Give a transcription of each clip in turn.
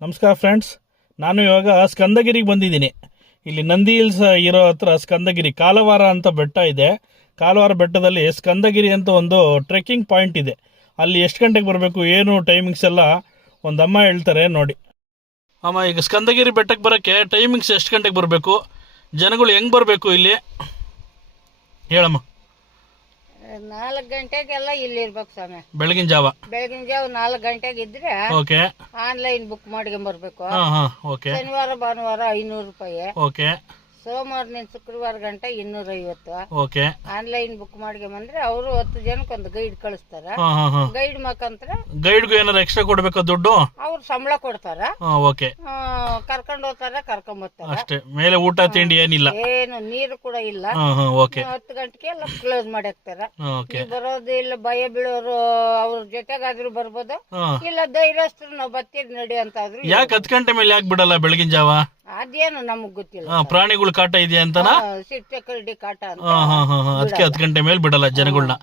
ನಮಸ್ಕಾರ ಫ್ರೆಂಡ್ಸ್, ನಾನು ಇವಾಗ ಸ್ಕಂದಗಿರಿಗೆ ಬಂದಿದ್ದೀನಿ. ಇಲ್ಲಿ ನಂದಿ ಹಿಲ್ಸ್ ಇರೋ ಹತ್ರ ಸ್ಕಂದಗಿರಿ ಕಾಲವಾರ ಅಂತ ಬೆಟ್ಟ ಇದೆ. ಕಾಲವಾರ ಬೆಟ್ಟದಲ್ಲಿ ಸ್ಕಂದಗಿರಿ ಅಂತ ಒಂದು ಟ್ರೆಕ್ಕಿಂಗ್ ಪಾಯಿಂಟ್ ಇದೆ. ಅಲ್ಲಿ ಎಷ್ಟು ಗಂಟೆಗೆ ಬರಬೇಕು, ಏನು ಟೈಮಿಂಗ್ಸ್ ಎಲ್ಲ ಒಂದು ಅಮ್ಮ ಹೇಳ್ತಾರೆ ನೋಡಿ. ಅಮ್ಮ, ಈಗ ಸ್ಕಂದಗಿರಿ ಬೆಟ್ಟಕ್ಕೆ ಬರೋಕ್ಕೆ ಟೈಮಿಂಗ್ಸ್ ಎಷ್ಟು ಗಂಟೆಗೆ ಬರಬೇಕು, ಜನಗಳು ಹೆಂಗೆ ಬರಬೇಕು ಇಲ್ಲಿ ಹೇಳಮ್ಮ. 4 ಗಂಟೆಗೆಲ್ಲ ಇಲ್ಲಿ ಇರ್ಬೇಕು ಸ್ವಾಮಿ. ಬೆಳಗಿನ ಜಾವ 4 ಗಂಟೆಗೆ ಇದ್ರೆ ಓಕೆ, ಆನ್ಲೈನ್ ಬುಕ್ ಮಾಡ್ಕೊಂಬರ್ಬೇಕು. ಓಕೆ. ಶನಿವಾರ ಭಾನುವಾರ 500 ರೂಪಾಯಿ, ಓಕೆ. ಸೋಮವಾರದಿಂದ ಶುಕ್ರವಾರ ಗಂಟ 250. ಓಕೆ. ಆನ್ಲೈನ್ ಬುಕ್ ಮಾಡ್ಕೊಂಬಂದ್ರೆ ಅವರು 10 ಜನಕ್ಕೆ ಒಂದು ಗೈಡ್ ಕಳಿಸ್ತಾರ. ಗೈಡ್ ಮುಖಾಂತರ ಗೈಡ್ಗೂ ಏನಾರು ಎಕ್ಸ್ಟ್ರಾ ಕೊಡ್ಬೇಕಾ ದುಡ್ಡು? ಅವ್ರು ಸಂಬಳ ಕೊಡ್ತಾರ. ಓಕೆ. ಕರ್ಕೊಂಡ್ ಹೋಗ್ತಾರ, ಕರ್ಕೊಂಡ್ ಬರ್ತಾರ ಅಷ್ಟೇ, ಮೇಲೆ ಊಟ ತಿಂಡಿ ಏನಿಲ್ಲ, ಏನು ನೀರು ಕೂಡ ಇಲ್ಲ. ಓಕೆ. 10 ಗಂಟೆಗೆ ಎಲ್ಲ ಕ್ಲೋಸ್ ಮಾಡಿ ಹಾಕ್ತಾರ. ಓಕೆ. ಬರೋದು ಇಲ್ಲ, ಭಯ ಬೀಳೋರು ಅವ್ರ ಜೊತೆಗಾದ್ರೂ ಬರ್ಬೋದು, ಇಲ್ಲ ಧೈರ್ಯಸ್ಥರು ನಾವು ಬರ್ತೀವಿ ನಡಿ ಅಂತ ಆದ್ರು. ಯಾಕೆ 10 ಗಂಟೆ ಮೇಲೆ ಯಾಕೆ ಬಿಡಲ್ಲ ಬೆಳಗಿನ ಜಾವ? ಅದೇನು ನಮಗ್ ಗೊತ್ತಿಲ್ಲ. ಪ್ರಾಣಿಗಳು ಕಾಟ ಇದೆಯಾ ಅಂತನಾ? ಸಿಟ್ಟೆ ಕರಡಿ ಕಾಟ ಅಂತ. ಅದಕ್ಕೆ 10 ಗಂಟೆ ಮೇಲೆ ಬಿಡಲ್ಲ ಜನಗಳನ್ನ.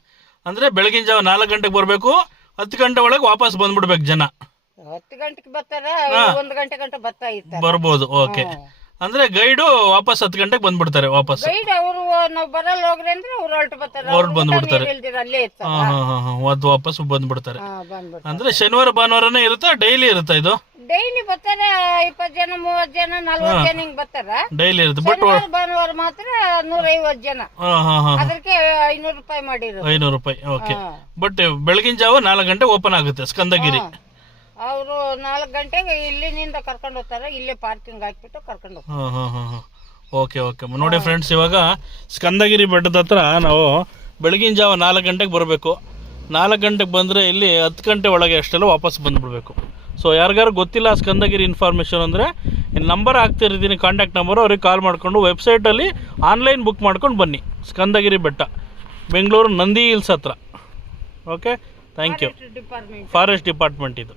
ಅಂದ್ರೆ ಬೆಳಗಿನ ಜಾವ 4 ಗಂಟೆಗೆ ಬರ್ಬೇಕು, 10 ಗಂಟೆ ಒಳಗೆ ವಾಪಸ್ ಬಂದ್ಬಿಡ್ಬೇಕು ಜನ. 10 ಗಂಟೆಗೆ ಬರ್ತಾರ, 1 ಗಂಟೆ ಗಂಟೆ ಬರ್ತಾ ಇರ್ತಾರೆ. ಬರ್ಬೋದು. ಓಕೆ. ಅಂದ್ರೆ ಗೈಡು ವಾಪಸ್ 10 ಗಂಟೆಗೆ ಬಂದ್ಬಿಡ್ತಾರೆ ವಾಪಸ್. ಗೈಡ್ ಅವರು ನಾವು ಬರಲ್ಲ ಹೋಗ್ರಿ ಅಂದ್ರೆ ಅವ್ರು ಹೊರಟು ಬರ್ತಾರೆ, ಹೊರಟು ಬಂದ್ಬಿಡ್ತಾರೆ. ಅಲ್ಲೇ ಇರ್ತಾರೆ. ಅದು ವಾಪಸ್ ಬಂದ್ಬಿಡ್ತಾರೆ. ಬಂದ್ಬಿಡ್ತಾರೆ. ಅಂದ್ರೆ ಶನಿವಾರ ಭಾನುವಾರನೇ ಇರುತ್ತಾ, ಡೈಲಿ ಇರುತ್ತಾ ಇದು? ಡೈಲಿ ಬರ್ತಾರೆ. 20 ಜನ 30 ಜನ 40 ಜನ ಹಿಂಗ್ ಬರ್ತಾರ. ಡೈಲಿ ಇರುತ್ತೆ. ಬಟ್ ಶನಿವಾರ ಭಾನುವಾರ ಮಾತ್ರ 150 ಜನ. ಅದಕ್ಕೆ 500 ರೂಪಾಯಿ ಮಾಡಿರೋದು. 500 ರೂಪಾಯಿ. ಓಕೆ. ಬಟ್ ಬೆಳಗಿನ ಜಾವ 4 ಗಂಟೆ ಓಪನ್ ಆಗುತ್ತೆ ಸ್ಕಂದಗಿರಿ. ಅವರು 4 ಗಂಟೆಗೆ ಇಲ್ಲಿನಿಂದ ಕರ್ಕೊಂಡು ಹೋಗ್ತಾರೆ, ಇಲ್ಲೇ ಪಾರ್ಕಿಂಗ್ ಹಾಕ್ಬಿಟ್ಟು ಕರ್ಕೊಂಡು ಹೋಗ್ತಾರೆ. ಓಕೆ. ಓಕೆ. ನೋಡಿ ಫ್ರೆಂಡ್ಸ್, ಇವಾಗ ಸ್ಕಂದಗಿರಿ ಬೆಟ್ಟದ ಹತ್ರ ನಾವು ಬೆಳಗಿನ ಜಾವ 4 ಗಂಟೆಗೆ ಬರಬೇಕು. 4 ಗಂಟೆಗೆ ಬಂದರೆ ಇಲ್ಲಿ 10 ಗಂಟೆ ಒಳಗೆ ಅಷ್ಟೆಲ್ಲ ವಾಪಸ್ ಬಂದುಬಿಡ್ಬೇಕು. ಸೊ ಯಾರಿಗಾರು ಗೊತ್ತಿಲ್ಲ ಸ್ಕಂದಗಿರಿ ಇನ್ಫಾರ್ಮೇಷನ್ ಅಂದರೆ ಇಲ್ಲಿ ನಂಬರ್ ಹಾಕ್ತಿರ್ತೀನಿ, ಕಾಂಟ್ಯಾಕ್ಟ್ ನಂಬರು, ಅವ್ರಿಗೆ ಕಾಲ್ ಮಾಡಿಕೊಂಡು ವೆಬ್ಸೈಟಲ್ಲಿ ಆನ್ಲೈನ್ ಬುಕ್ ಮಾಡ್ಕೊಂಡು ಬನ್ನಿ. ಸ್ಕಂದಗಿರಿ ಬೆಟ್ಟ, ಬೆಂಗಳೂರು ನಂದಿ ಹಿಲ್ಸ್ ಹತ್ರ. Okay, thank you. Forest department ಇದು.